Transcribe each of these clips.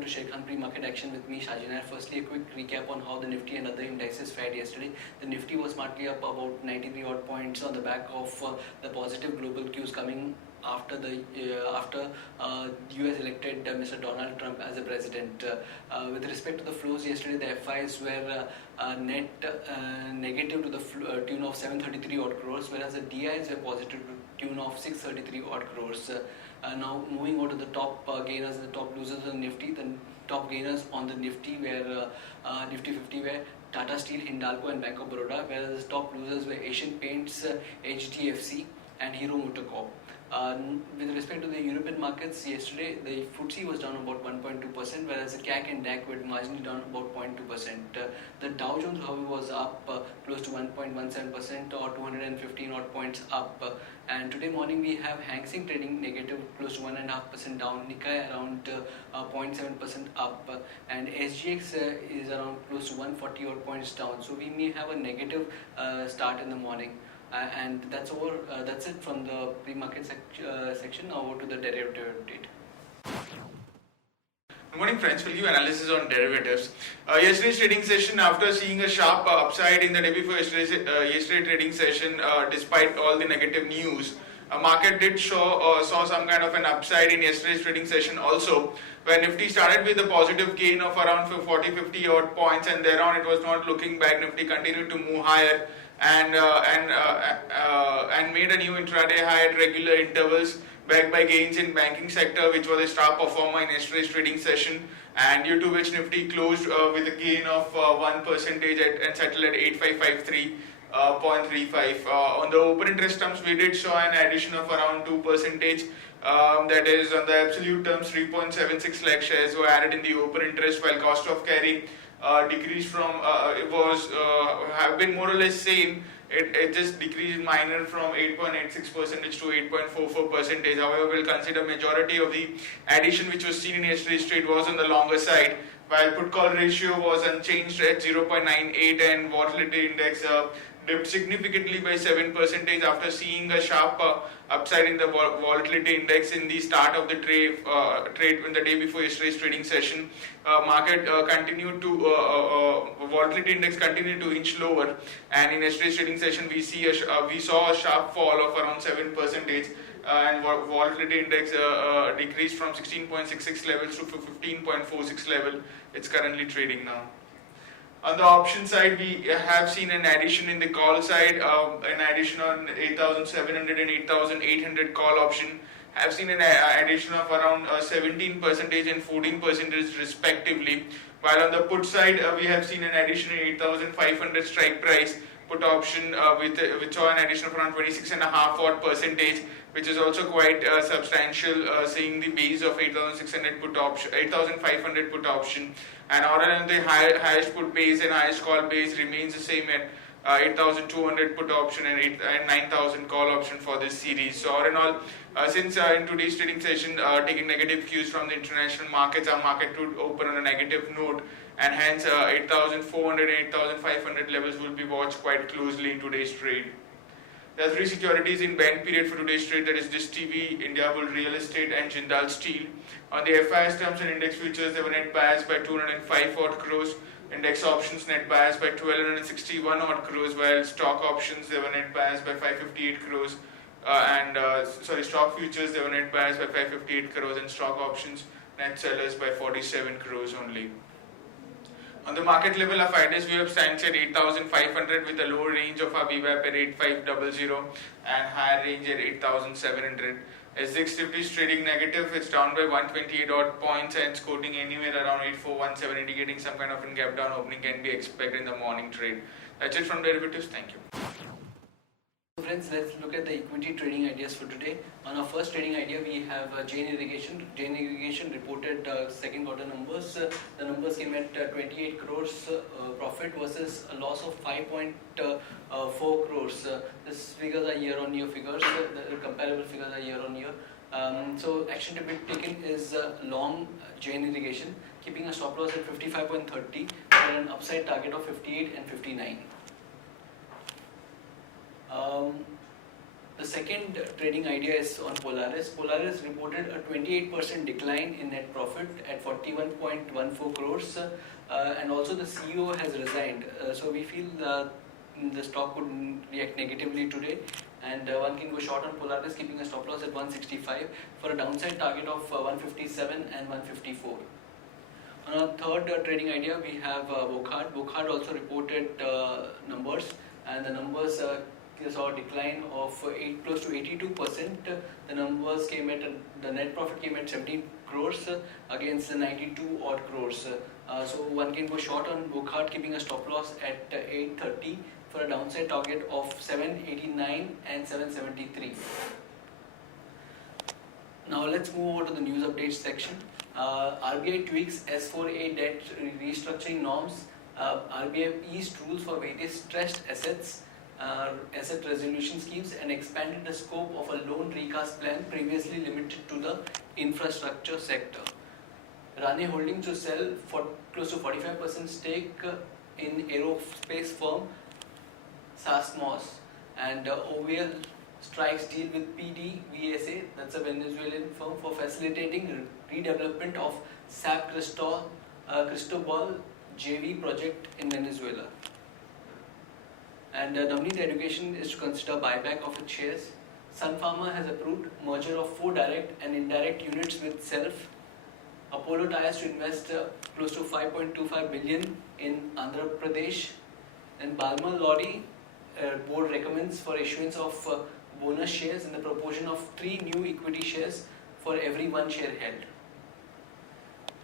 welcome to Sharekhan pre-market action with me, Shajinar. Firstly, a quick recap on how the Nifty and other indexes fared yesterday. The Nifty was smartly up about 93 odd points on the back of the positive global cues coming after the US elected Mr. Donald Trump as a president. With respect to the flows yesterday, the FIs were net negative to the tune of 733 odd crores, whereas the DIs were positive to tune of 633 odd crores. Now moving on to the top gainers and the top losers of the Nifty. The top gainers on the Nifty were Nifty 50 were Tata Steel, Hindalco and Bank of Baroda, whereas the top losers were Asian Paints, HDFC and Hero MotoCorp. With respect to the European markets, yesterday the FTSE was down about 1.2%, whereas the CAC and DAC were marginally down about 0.2%. The Dow Jones, however, was up close to 1.17% or 215 odd points up. And today morning we have Hang Seng trading negative close to 1.5% down, Nikkei around 0.7% up, and SGX is around close to 140 odd points down. So we may have a negative start in the morning. And that's over. That's it from the pre-market section. Now over to the derivative update. Good morning, friends. We'll give analysis on derivatives. Yesterday's trading session, after seeing a sharp upside in the day before yesterday trading session, despite all the negative news, market did saw some kind of an upside in yesterday's trading session also, where Nifty started with a positive gain of around 40-50 odd points, and thereon it was not looking back. Nifty continued to move higher and made a new intraday high at regular intervals, backed by gains in banking sector, which was a star performer in yesterday's trading session, and due to which Nifty closed with a gain of 1% and settled at 8553.35. On the open interest terms, we did show an addition of around 2%. That is, on the absolute terms, 3.76 lakh shares were added in the open interest, while cost of carry decreased from have been more or less same. It just decreased minor from 8.86% to 8.44%. However, we'll consider majority of the addition which was seen in yesterday's trade was on the longer side, while put call ratio was unchanged at 0.98, and volatility index dipped significantly by 7% after seeing a sharp upside in the volatility index in the start of the trade in the day before yesterday's trading session. Market continued to volatility index continued to inch lower, and in yesterday's trading session we saw a sharp fall of around 7%, and volatility index decreased from 16.66 levels to 15.46 level. It's currently trading now. On the option side, we have seen an addition in the call side, an addition on 8,700 and 8,800 call option. Have seen an addition of around 17% and 14% respectively. While on the put side, we have seen an addition in 8,500 strike price put option which saw an addition of around 26.5 odd percentage, which is also quite substantial, seeing the base of 8,600 put option, 8,500 put option, and other than the highest put base and highest call base remains the same at 8,200 put option and 9,000 call option for this series. So all in all, since in today's trading session, taking negative cues from the international markets, our market would open on a negative note, and hence 8,400 and 8,500 levels will be watched quite closely in today's trade. There are three securities in bank period for today's trade, that is Dish TV, Indiabulls Real Estate and Jindal Steel. On the FIS terms and index futures, they were net biased by 205 odd crores. Index options net biased by 1,261 odd crores, while stock options they were net biased by 558 crores. Stock futures they were net biased by 558 crores, and stock options net sellers by 47 crores only. On the market level, our FIDES we have stands at 8,500 with a lower range of our VWAP at 8,500 and higher range at 8,700. SGX Nifty is trading negative. It's down by 128 odd points and it's quoting anywhere around 8,417, indicating some kind of a gap down opening can be expected in the morning trade. That's it from derivatives. Thank you. Friends, let's look at the equity trading ideas for today. On our first trading idea, we have Jain Irrigation. Jain Irrigation reported second quarter numbers. The numbers came at 28 crores profit versus a loss of 5.4 crores. These figures are year-on-year figures. The comparable figures are year-on-year. So action to be taken is long Jain Irrigation, keeping a stop loss at 55.30 for an upside target of 58 and 59. The second trading idea is on Polaris. Polaris reported a 28% decline in net profit at 41.14 crores, and also the CEO has resigned. So we feel the stock could react negatively today, and one can go short on Polaris, keeping a stop loss at 165 for a downside target of 157 and 154. On our third trading idea, we have Wokhard. Wokhard also reported numbers, and the numbers saw a decline of close to 82%. The numbers came at the net profit came at 17 crores against the 92 odd crores. So one can go short on Wokhard, keeping a stop loss at 830 for a downside target of 789 and 773. Now let's move over to the news updates section. RBI tweaks S4A debt restructuring norms. RBI eased rules for various stressed assets, asset resolution schemes, and expanded the scope of a loan recast plan previously limited to the infrastructure sector. Rane Holdings to sell for close to 45% stake in aerospace firm SASMOS, and OVL strikes deal with PDVSA, that's a Venezuelan firm, for facilitating redevelopment of SAP Cristobal JV project in Venezuela. And Navneet Education is to consider buyback of its shares. Sun Pharma has approved merger of 4 direct and indirect units with Self. Apollo Tyres to invest close to 5.25 billion in Andhra Pradesh. And Balmer Lorry board recommends for issuance of bonus shares in the proportion of 3 new equity shares for every 1 share held.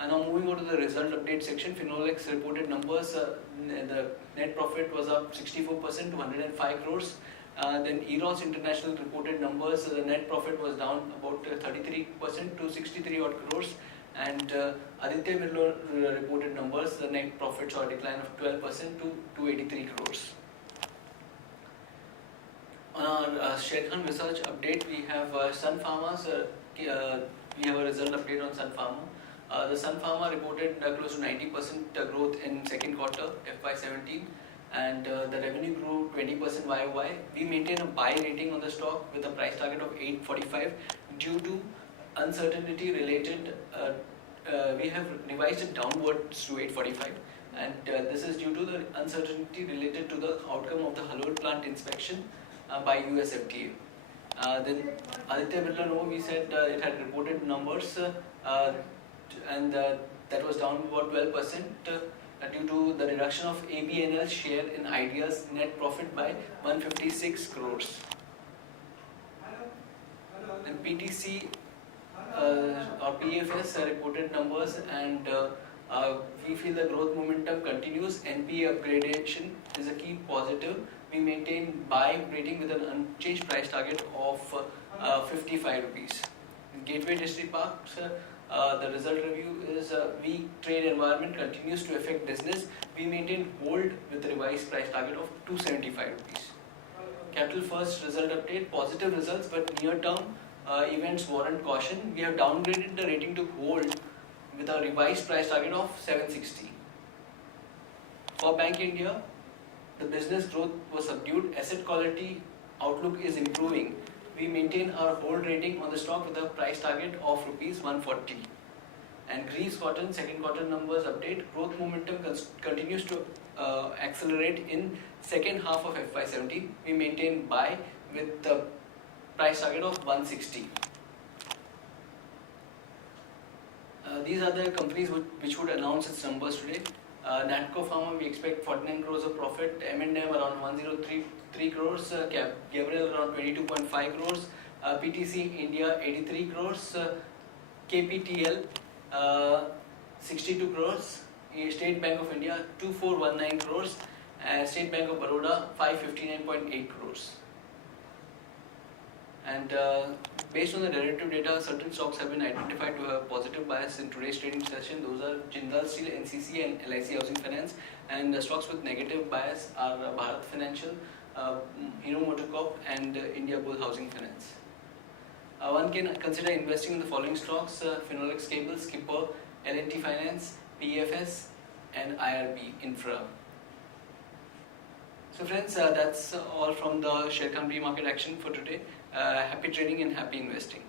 And now moving on to the result update section, Finolex reported numbers. The net profit was up 64% to 105 crores. Then Eros International reported numbers. The net profit was down about 33% to 63 odd crores. And Aditya Birla reported numbers. The net profit saw a decline of 12% to 283 crores. On our Sharekhan research update, we have Sun Pharma's. We have a result update on Sun Pharma. The Sun Pharma reported close to 90% growth in second quarter FY17, and the revenue grew 20% YOY. We maintain a buy rating on the stock with a price target of 845 due to uncertainty related. We have revised it downwards to 845, and this is due to the uncertainty related to the outcome of the Halol plant inspection by US FDA. Then Aditya Birla Novo, we said it had reported numbers, and that was down about 12% due to the reduction of ABNL share in Idea's net profit by 156 crores. And PTC or PFS reported numbers, and we feel the growth momentum continues. NPA upgradation is a key positive. We maintain buy rating with an unchanged price target of 55 rupees. Gateway District Parks, the result review is weak trade environment continues to affect business. We maintain hold with a revised price target of 275 rupees. Capital First result update, positive results but near term events warrant caution. We have downgraded the rating to hold with a revised price target of 760. For Bank India, the business growth was subdued. Asset quality outlook is improving. We maintain our hold rating on the stock with a price target of rupees 140. And Greaves Cotton second quarter numbers update. Growth momentum continues to accelerate in second half of FY17. We maintain buy with the price target of 160. These are the companies which would announce its numbers today. Natco Pharma, we expect 49 crores of profit, M&M around 103 crores, Gabriel around 22.5 crores, PTC India 83 crores, KPTL 62 crores, State Bank of India 2419 crores, State Bank of Baroda 559.8 crores. And based on the derivative data, certain stocks have been identified to have positive bias in today's trading session. Those are Jindal Steel, NCC and LIC Housing Finance. And the stocks with negative bias are Bharat Financial, Hero Motorcorp and India Bull Housing Finance. One can consider investing in the following stocks: Finolex Cable, Skipper, L&T Finance, PFS and IRB Infra. So friends, that's all from the Sharekhan pre-market action for today. Happy trading and happy investing.